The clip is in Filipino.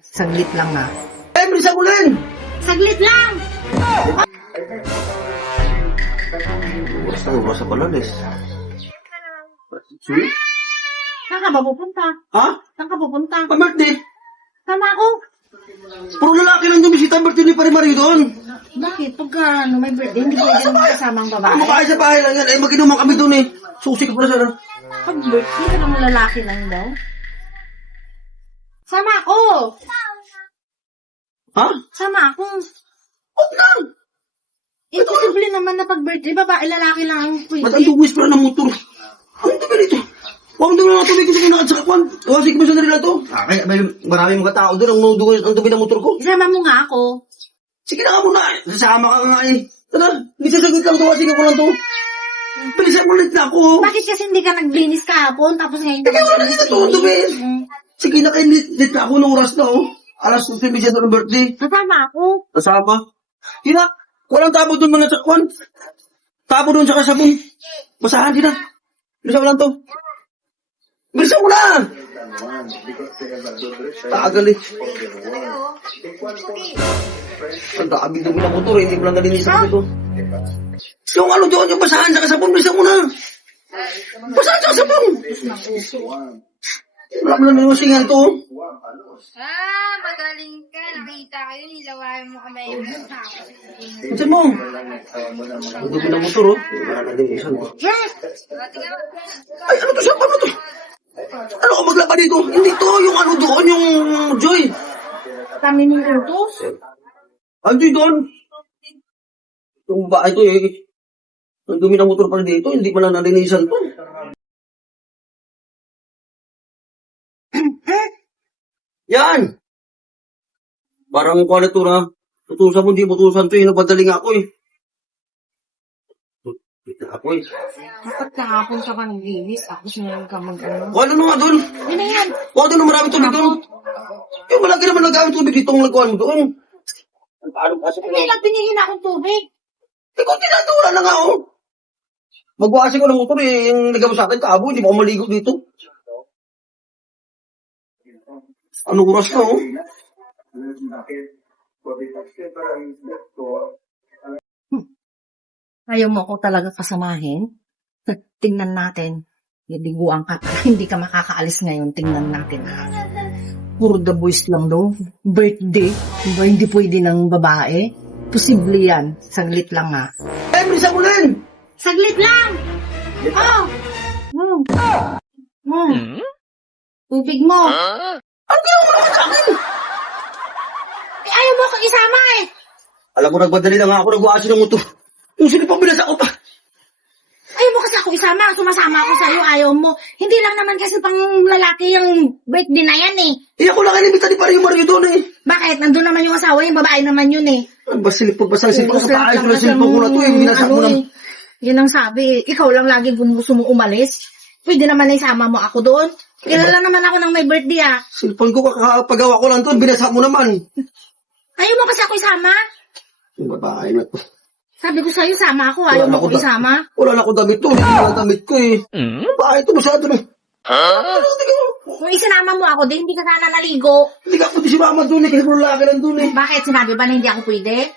Saglit lang ha. Eh, bilisan mo rin! Saglit lang! Oras na pala, Les. Sorry? Saan ka ba pupunta? Ha? Saan ka pupunta? Pa-birthday? Sama ako. Puro lalaki lang yung bisita ang birthday ni Pare-Mario doon. Bakit? Pagka may birthday, hindi pwede mo kasama ang babae. Makain sa bahay lang yan. Eh, mag-inuman kami doon eh. Susi ka pala sana. Pag birthday, ka lang lalaki lang daw. Sama ako! Ha? Sama ako. Huwag lang! Imposible naman na pag birthday, babae lalaki lang ang pwede. Ba't ang tugwis pala ng motor? Ano ba dito? Huwag mo na tubig ko sa kinakad sa kakwan. Tawasig mo sa narila to. Kaya maraming mga tao doon ang dumi ng motor ko. Isama mo nga ako. Sige na nga muna. Sasama ka nga eh. Tara, isasagit lang tawasig ko lang to. Bilisan mo ulit na ako. Bakit kasi hindi ka naglinis kahapon, tapos ngayon Hindi wala na dito to, dumi. Sige na kayo, lit na ako ng oras na oh. Alas 2 ng birthday. Kasama ako. Kasama. Hina, walang tabo doon mga sakwan. Tabo doon sa kasabon. Basahan, Hina. Bilisan mo lang to. Bilisan mo na! Tagal eh. Ang dami dumi ng motor eh. Hindi ko lang nalinisan ito. Yung ano doon, yung basahan sa kasabon. Bilisan mo na. Basahan sa kasabon. Wala mo lang nilusingan to. Magaling ka. Nakita ko yun. Hilawayan mo kami. Bilisan mo. Ang dumi ng motor oh. Wala na nalinisan ko. Ay, ano to siya? Ano to? Ano ka maglaba dito? Hindi to, yung ano doon, yung Joy. Kami ng utos. Andoy doon. Yung bahay to eh. Ang dumi ng motor pala dito, hindi pa na nalinisan to. Yan! Parang kwalitura. Tutusan mo, di tutusan to eh. Nabadali nga ako eh. Dito ako eh. Dapat kahapon ka pa naglinis, tapos ngayon ka mag-ano. O ano nga doon? Yun na yan. O ano na maraming tubig doon? Yung malaki naman nagamit tubig dito ang nagkuhan mo doon. Paano kasi Hindi lang pinigin akong tubig. Eh kung tinadura na nga oh. Magwasi ko ng motor eh. Yung nagamo sa akin, kabo, hindi pa ako maligo dito. Ano oras na oh? Ayaw mo ako talaga kasamahin? Tingnan natin. Liguan ka para hindi ka makakaalis ngayon. Tingnan natin. Puro the boys lang daw. Birthday. Diba, hindi pwede ng babae. Posible yan. Saglit lang ha. Eh, bilisan mo rin! Saglit lang! Oh! Tubig mo. Ano ginawa mo naman sa akin? Eh, ayaw mo akong isama eh. Alam mo, nagmadali lang ako nagwasi ng motor. Kung sino pang binasa ko pa. Ayaw mo kasi ako isama. Sumasama ako sa'yo. Ayaw mo. Hindi lang naman kasi pang lalaki yung birthday na yan eh. Eh, ako lang inimita ni Pare Mario doon eh. Bakit? Nandun naman yung asawa, yung babae naman yun eh. Ano ba silipag ba sa silipag ko sa paayos ko na silipag ko na to eh. Binasa mo lang. Yun ang sabi. Ikaw lang lagi gusto mo umalis. Pwede naman na isama mo ako doon. Kilala naman ako ng may birthday ah. Silipag ko kakapagawa ko lang to. Binasa mo naman. Ayaw mo kasi ako isama. Yung babae na to. Sabi ko sa'yo, sama ako. Ayaw mo ako isama. Wala na akong damit to. Hindi na lang damit ko eh. Babae to masyado na. Kung isinama mo ako, di hindi ka sana naligo. Hindi ka pwede si mama doon eh. Kasi lalaki lang doon eh. Bakit? Sinabi ba na hindi ako pwede?